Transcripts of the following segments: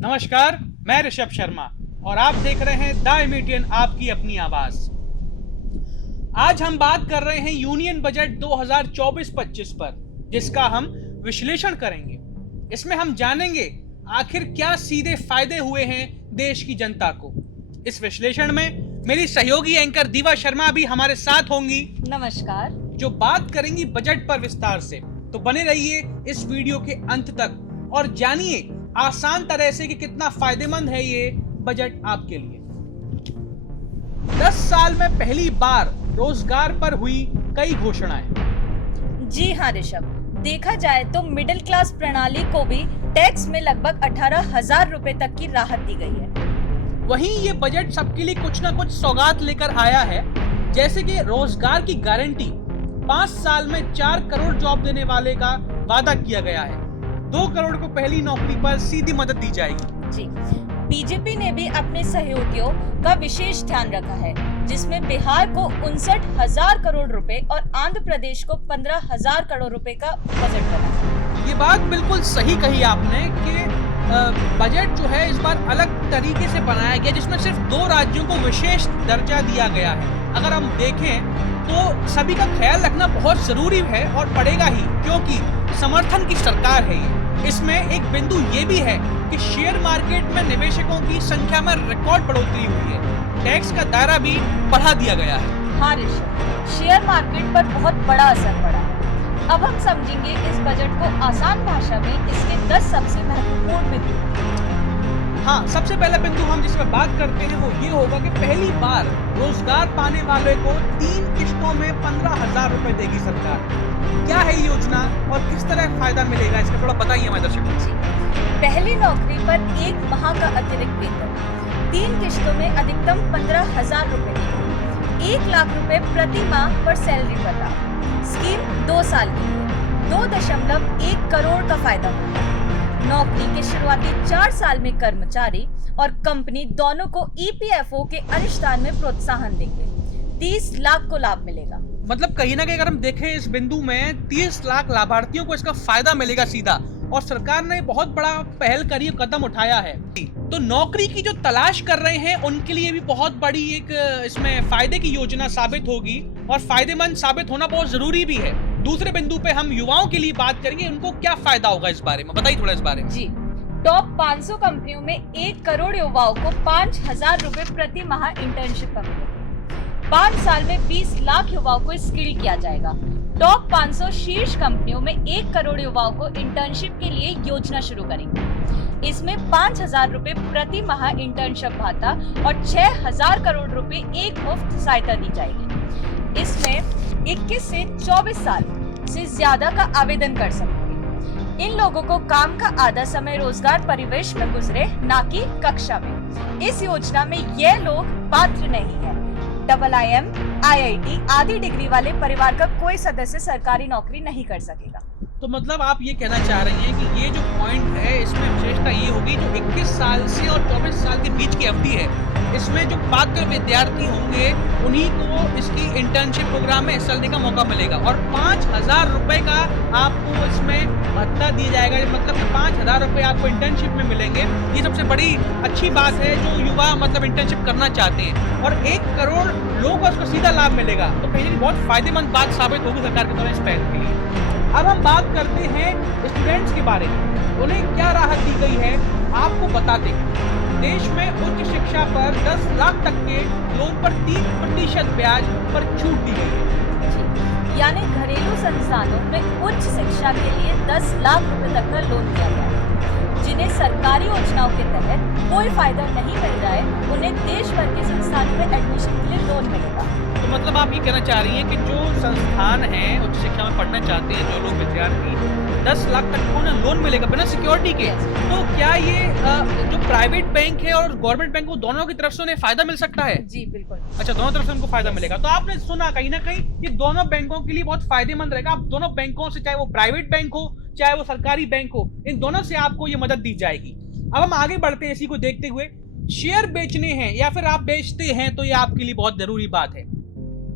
नमस्कार, मैं ऋषभ शर्मा और आप देख रहे हैं द इमीडियन, आपकी अपनी आवाज। आज हम बात कर रहे हैं यूनियन बजट 2024-25 पर, जिसका हम विश्लेषण करेंगे। इसमें हम जानेंगे आखिर क्या सीधे फायदे हुए हैं देश की जनता को। इस विश्लेषण में मेरी सहयोगी एंकर दीवा शर्मा भी हमारे साथ होंगी। नमस्कार। जो बात करेंगी बजट पर विस्तार से, तो बने रहिए इस वीडियो के अंत तक और जानिए आसान तरह से कि कितना फायदेमंद है ये बजट आपके लिए। 10 साल में पहली बार रोजगार पर हुई कई घोषणाएं। जी हाँ ऋषभ, देखा जाए तो मिडिल क्लास प्रणाली को भी टैक्स में लगभग 18,000 रुपए तक की राहत दी गई है। वहीं ये बजट सबके लिए कुछ ना कुछ सौगात लेकर आया है, जैसे कि रोजगार की गारंटी। 5 साल में 4 करोड़ जॉब देने वाले का वादा किया गया है। 2 करोड़ को पहली नौकरी पर सीधी मदद दी जाएगी। जी, बीजेपी ने भी अपने सहयोगियों का विशेष ध्यान रखा है, जिसमें बिहार को 59,000 करोड़ रुपए और आंध्र प्रदेश को 15,000 करोड़ रुपए का बजट बना है। ये बात बिल्कुल सही कही आपने कि बजट जो है इस बार अलग तरीके से बनाया गया, जिसमें सिर्फ 2 राज्यों को विशेष दर्जा दिया गया है। अगर हम देखें तो सभी का ख्याल रखना बहुत जरूरी है और पड़ेगा ही, क्योंकि समर्थन की सरकार है ये। इसमें एक बिंदु ये भी है कि शेयर मार्केट में निवेशकों की संख्या में रिकॉर्ड बढ़ोतरी हुई है। टैक्स का दायरा भी बढ़ा दिया गया है। हाँ ऋषभ, शेयर मार्केट पर बहुत बड़ा असर पड़ा है। अब हम समझेंगे इस बजट को आसान भाषा में, इसके 10 सबसे महत्वपूर्ण बिंदु। हाँ, सबसे पहला बिंदु हम जिसमें बात करते हैं वो ये होगा कि पहली बार रोजगार पाने वाले को 3 किश्तों में 15,000 रुपए देगी सरकार। क्या है ये योजना और किस तरह फायदा मिलेगा, इसका थोड़ा बताइए हमारे दर्शकों को। पहली नौकरी पर 1 माह का अतिरिक्त वेतन, 3 किश्तों में अधिकतम 15,000 रुपए देगी। 1 लाख रुपए प्रति माह पर सैलरी पर लाभ। स्कीम 2 साल की है, 2.1 करोड़ का फायदा होगा। नौकरी के शुरुआती 4 साल में कर्मचारी और कंपनी दोनों को ईपीएफओ के अनुष्ठान में प्रोत्साहन देंगे। 30 लाख को लाभ मिलेगा। मतलब कहीं ना कहीं अगर हम देखें इस बिंदु में 30 लाख लाभार्थियों को इसका फायदा मिलेगा सीधा, और सरकार ने बहुत बड़ा पहल करी, कदम उठाया है। तो नौकरी की जो तलाश कर रहे हैं उनके लिए भी बहुत बड़ी एक इसमें फायदे की योजना साबित होगी और फायदेमंद साबित होना बहुत जरूरी भी है। दूसरे बिंदु पे हम युवाओं के लिए बात करेंगे, उनको क्या फायदा होगा इस बारे में बताइए थोड़ा इस बारे में। जी, टॉप 500 कंपनियों में 1 करोड़ युवाओं को 5,000 रुपए प्रति माह इंटर्नशिप का मिलेगा। 5 साल में 20 लाख युवाओं को स्किल किया जाएगा। टॉप 500 शीर्ष कंपनियों में 1 करोड़ युवाओं को इंटर्नशिप के लिए योजना शुरू करेंगे। इसमें 5,000 रुपए प्रति माह इंटर्नशिप भत्ता और 6,000 करोड़ रुपए एक मुफ्त सहायता दी जाएगी। इसमें 21 से 24 साल से ज्यादा का आवेदन कर सकते। इन लोगों को काम का आधा समय रोजगार परिवेश में गुजरे, ना कि कक्षा में। इस योजना में ये लोग पात्र नहीं है। IIM, IIT आदि डिग्री वाले परिवार का कोई सदस्य सरकारी नौकरी नहीं कर सकेगा। तो मतलब आप ये कहना चाह रही हैं कि ये जो पॉइंट है इसमें विशेषता ये होगी जो 21 साल से और 24 साल के बीच की अवधि है, इसमें जो पात्र विद्यार्थी होंगे उन्हीं को इसकी इंटर्नशिप प्रोग्राम में हिस्सा लेने का मौका मिलेगा और 5,000 रुपए का आपको इसमें भत्ता दिया जाएगा। मतलब 5,000 रुपए आपको इंटर्नशिप में मिलेंगे। ये सबसे बड़ी अच्छी बात है जो युवा मतलब इंटर्नशिप करना चाहते हैं, और 1 करोड़ लोगों को उसका सीधा लाभ मिलेगा। तो कहीं बहुत फायदेमंद बात साबित होगी सरकार के द्वारा इस पहल के लिए। अब हम बात करते हैं स्टूडेंट्स के बारे में, उन्हें क्या राहत दी गई है आपको बताते हैं। देश में उच्च शिक्षा पर 10 लाख तक के लोन पर 3% ब्याज पर छूट दी गई है। यानी घरेलू संस्थानों में उच्च शिक्षा के लिए 10 लाख रुपए तक का लोन दिया गया है। जिन्हें सरकारी योजनाओं के तहत कोई फायदा नहीं मिल रहा है, उन्हें देश भर के संस्थानों में एडमिशन के लिए लोन मिलेगा। तो मतलब आप ये कहना चाह रही हैं कि जो संस्थान हैं उच्च शिक्षा में पढ़ना चाहते हैं जो लोग विद्यार्थी, 10 लाख तक को उन्हें लोन मिलेगा बिना सिक्योरिटी के। तो क्या ये जो प्राइवेट बैंक है और गवर्नमेंट बैंक, वो दोनों की तरफ से उन्हें फायदा मिल सकता है? जी बिल्कुल। अच्छा, दोनों तरफ से उनको फायदा मिलेगा। तो आपने सुना कहीं ना कहीं ये दोनों बैंकों के लिए बहुत फायदेमंद रहेगा। आप दोनों बैंकों से, चाहे वो प्राइवेट बैंक हो चाहे वो सरकारी बैंक हो, इन दोनों से आपको ये मदद दी जाएगी। अब हम आगे बढ़ते हैं इसी को देखते हुए। शेयर बेचने हैं या फिर आप बेचते हैं तो ये आपके लिए बहुत जरूरी बात है।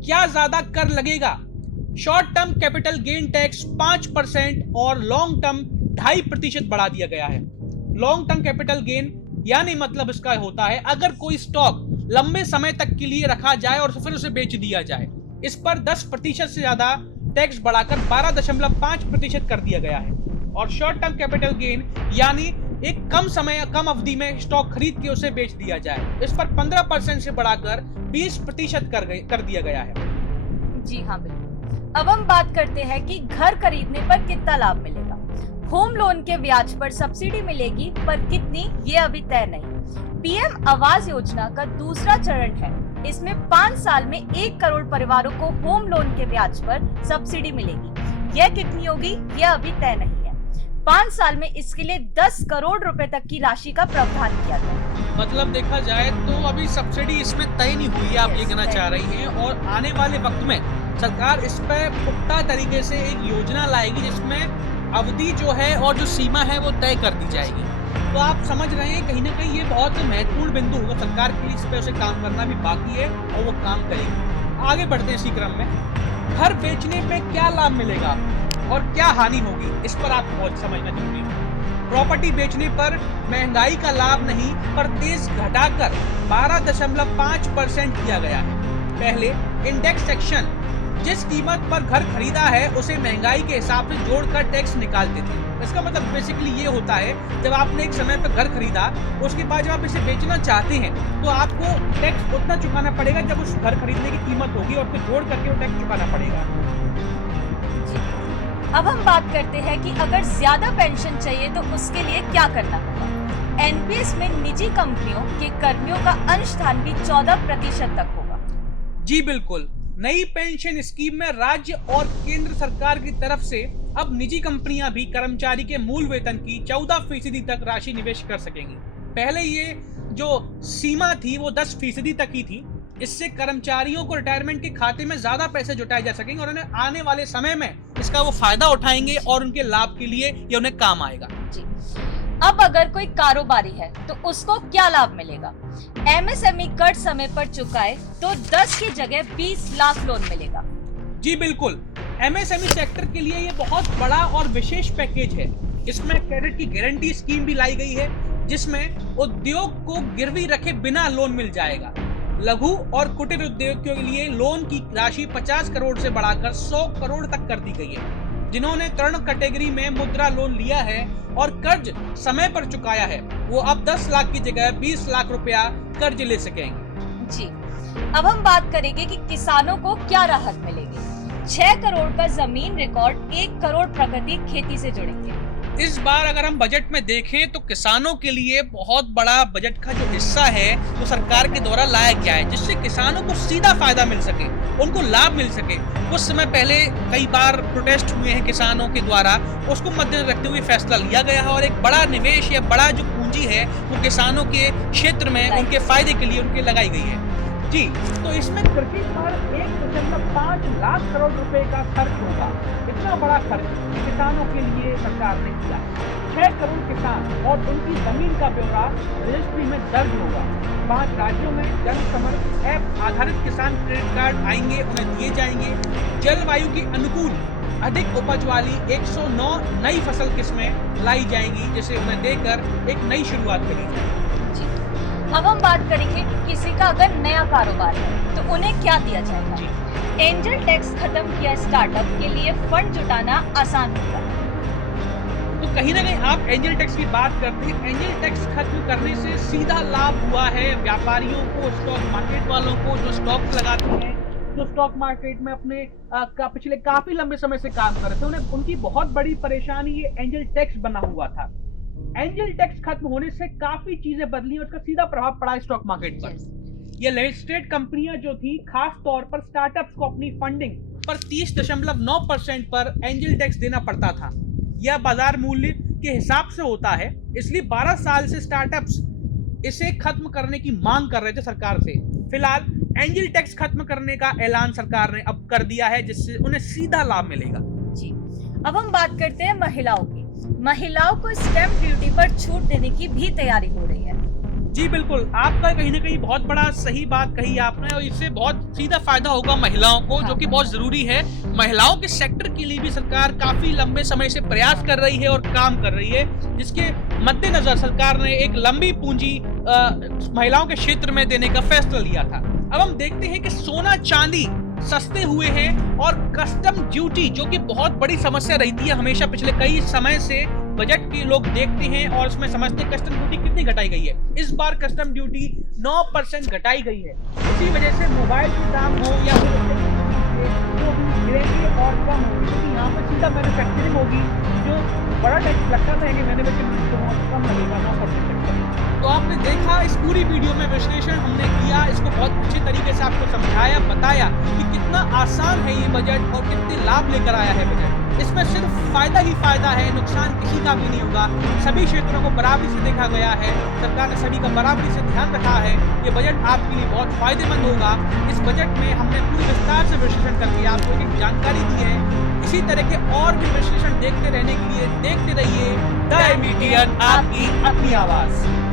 क्या ज्यादा कर लगेगा? Short term capital gain tax 5% और लॉन्ग टर्म 2.5% बढ़ा दिया गया है। लॉन्ग टर्म कैपिटल गेन, यानी मतलब इसका होता है अगर कोई स्टॉक लंबे समय तक के लिए रखा जाए और फिर उसे बेच दिया जाए, इस पर 10% से ज्यादा टैक्स बढ़ाकर 12.5% कर दिया गया है। और शॉर्ट टर्म कैपिटल गेन यानी एक कम अवधि में स्टॉक खरीद के उसे बेच दिया जाए, इस पर 15% से बढ़ाकर 20% कर दिया गया है। जी हाँ, बिल्कुल। अब हम बात करते हैं कि घर खरीदने पर कितना लाभ मिलेगा। होम लोन के ब्याज पर सब्सिडी मिलेगी, पर कितनी ये अभी तय नहीं। पीएम आवास योजना का दूसरा चरण है, इसमें 5 साल में 1 करोड़ परिवारों को होम लोन के ब्याज पर सब्सिडी मिलेगी। यह कितनी होगी यह अभी तय नहीं है। 5 साल में इसके लिए 10 करोड़ रुपए तक की राशि का प्रावधान किया गया। मतलब देखा जाए तो अभी सब्सिडी इसमें तय नहीं हुई है, आप ये कहना चाह रही हैं। और आने वाले वक्त में सरकार इस पर पुख्ता तरीके से एक योजना लाएगी जिसमें अवधि जो है और जो सीमा है वो तय कर दी जाएगी। तो आप समझ रहे हैं कहीं ना कहीं ये बहुत महत्वपूर्ण बिंदु होगा सरकार के लिए, इस पर उसे काम करना भी बाकी है और वो काम करेगी। आगे बढ़ते हैं इसी क्रम में। घर बेचने पे क्या लाभ मिलेगा और क्या हानि होगी, इस पर आप बहुत समझना जरूरी है। प्रॉपर्टी बेचने पर महंगाई का लाभ नहीं पर तेज घटाकर 12.5% किया गया है। पहले इंडेक्स सेक्शन जिस कीमत पर घर खरीदा है उसे महंगाई के हिसाब से जोड़कर टैक्स निकालते थे। इसका मतलब बेसिकली ये होता है जब आपने एक समय पर घर खरीदा, उसके बाद जब आप इसे बेचना चाहते हैं तो आपको टैक्स उतना चुकाना पड़ेगा जब उस घर खरीदने की कीमत होगी और फिर जोड़ करके वो टैक्स चुकाना पड़ेगा। अब हम बात करते हैं कि अगर ज्यादा पेंशन चाहिए तो उसके लिए क्या करना होगा। एनपीएस में निजी कंपनियों के कर्मियों का अंशदान भी 14% तक होगा। जी बिल्कुल। नई पेंशन स्कीम में राज्य और केंद्र सरकार की तरफ से अब निजी कंपनियां भी कर्मचारी के मूल वेतन की 14% तक राशि निवेश कर सकेंगी। पहले ये जो सीमा थी वो 10% तक ही थी। इससे कर्मचारियों को रिटायरमेंट के खाते में ज्यादा पैसे जुटाए जा सकेंगे और उन्हें आने वाले समय में इसका वो फायदा उठाएंगे और उनके लाभ के लिए ये उन्हें काम आएगा। जी। अब अगर कोई कारोबारी है तो उसको क्या लाभ मिलेगा। एमएसएमई कर्ज समय पर चुकाए तो 10 की जगह 20 लाख लोन मिलेगा। जी बिल्कुल। एमएसएमई सेक्टर के लिए ये बहुत बड़ा और विशेष पैकेज है। इसमें क्रेडिट की गारंटी स्कीम भी लाई गई है जिसमें उद्योग को गिरवी रखे बिना लोन मिल जाएगा। लघु और कुटीर उद्योग के लिए लोन की राशि 50 करोड़ से बढ़ाकर 100 करोड़ तक कर दी गई है। जिन्होंने तृण कैटेगरी में मुद्रा लोन लिया है और कर्ज समय पर चुकाया है वो अब 10 लाख की जगह 20 लाख रुपया कर्ज ले सकेंगे। जी। अब हम बात करेंगे कि किसानों को क्या राहत मिलेगी। 6 करोड़ का जमीन रिकॉर्ड 1 करोड़ प्रगति खेती से जुड़ेंगे। इस बार अगर हम बजट में देखें तो किसानों के लिए बहुत बड़ा बजट का जो हिस्सा है वो सरकार के द्वारा लाया गया है जिससे किसानों को सीधा फायदा मिल सके, उनको लाभ मिल सके। कुछ समय पहले कई बार प्रोटेस्ट हुए हैं किसानों के द्वारा, उसको मद्देनजर रखते हुए फैसला लिया गया है और एक बड़ा निवेश या बड़ा जो पूंजी है वो किसानों के क्षेत्र में उनके फायदे के लिए उनके लगाई गई है। जी, तो इसमें प्रति साल 1.5 लाख करोड़ रुपए का खर्च होगा। इतना बड़ा खर्च किसानों के लिए सरकार ने किया। 6 करोड़ किसान और उनकी जमीन का ब्यौरा रजिस्ट्री में दर्ज होगा। 5 राज्यों में जन समर्थ ऐप आधारित किसान क्रेडिट कार्ड आएंगे, उन्हें दिए जाएंगे। जलवायु के अनुकूल अधिक उपज वाली 109 नई फसल किस्में लाई जाएंगी जिसे उन्हें देकर एक नई शुरुआत करी जाएगी। अब हम बात करेंगे कि किसी का अगर नया कारोबार है तो उन्हें क्या दिया जाएगा। एंजल टैक्स खत्म किया स्टार्टअप के लिए फंड जुटाना आसान होगा। तो कहीं ना कहीं आप एंजल टैक्स की बात करते हैं। एंजल टैक्स खत्म करने से सीधा लाभ हुआ है व्यापारियों को, स्टॉक मार्केट वालों को जो स्टॉक्स लगाते हैं, जो स्टॉक मार्केट में अपने पिछले काफी लंबे समय से काम कर रहे थे, उन्हें उनकी बहुत बड़ी परेशानी ये एंजल टैक्स बना हुआ था। एंजल टैक्स खत्म होने से काफी चीजें बदली और उसका सीधा प्रभाव पड़ा स्टॉक मार्केट पर। ये लिस्टेड कंपनियां जो थी खास तौर पर स्टार्टअप्स को अपनी फंडिंग पर 30.9% पर एंजल टैक्स देना पड़ता था। यह बाजार मूल्य के हिसाब से होता है, इसलिए 12 साल से स्टार्टअप्स इसे खत्म करने की मांग कर रहे थे सरकार से। फिलहाल एंजल टैक्स खत्म करने का ऐलान सरकार ने अब कर दिया है जिससे उन्हें सीधा लाभ मिलेगा। जी। अब हम बात करते हैं महिलाओं की। महिलाओं को स्टैंप ड्यूटी पर छूट देने की भी तैयारी हो रही है। जी बिल्कुल, आपका कहीं न कहीं बहुत बड़ा सही बात कही आपने और इससे बहुत सीधा फ़ायदा होगा महिलाओं को, जो कि बहुत ज़रूरी है। महिलाओं के सेक्टर के लिए भी सरकार काफ़ी लंबे समय से प्रयास कर रही है और काम कर रही है, जिसके मद्देनज़र सरकार ने एक लंबी पूँजी महिलाओं के क्षेत्र में देने का फैसला लिया था। अब हम देखते हैं कि सोना-चांदी सस्ते हुए हैं और कस्टम ड्यूटी, जो कि बहुत बड़ी समस्या रहती है हमेशा पिछले कई समय से, बजट के लोग देखते हैं और उसमें समझते हैं कस्टम ड्यूटी कितनी घटाई गई है। इस बार कस्टम ड्यूटी 9% घटाई गई है। इसी वजह से मोबाइल के दाम हो या फिर वो भी गिरेंगे और कम होगी, क्योंकि यहाँ पर सीधा मैन्युफैक्चरिंग होगी। जो बड़ा टैक्स लगता था कि मैन्युफैक्चरिंग तो बहुत कम लगेगा 9% तक। तो आपने देखा इस पूरी वीडियो में विश्लेषण हमने किया, इसको बहुत अच्छे तरीके से आपको समझाया, बताया कि कितना आसान है ये बजट और कितने लाभ लेकर आया है बजट। इसमें सिर्फ फायदा ही फायदा है, नुकसान किसी का भी नहीं होगा। सभी क्षेत्रों को बराबरी से देखा गया है, सरकार ने सभी का बराबरी से ध्यान रखा है। ये बजट आपके लिए बहुत फायदेमंद होगा। इस बजट में हमने पूरी विस्तार से विश्लेषण करके आपको एक जानकारी दी है। इसी तरह के और भी विश्लेषण देखते रहने के लिए देखते रहिए द एमईटीएन, आपकी अपनी आवाज।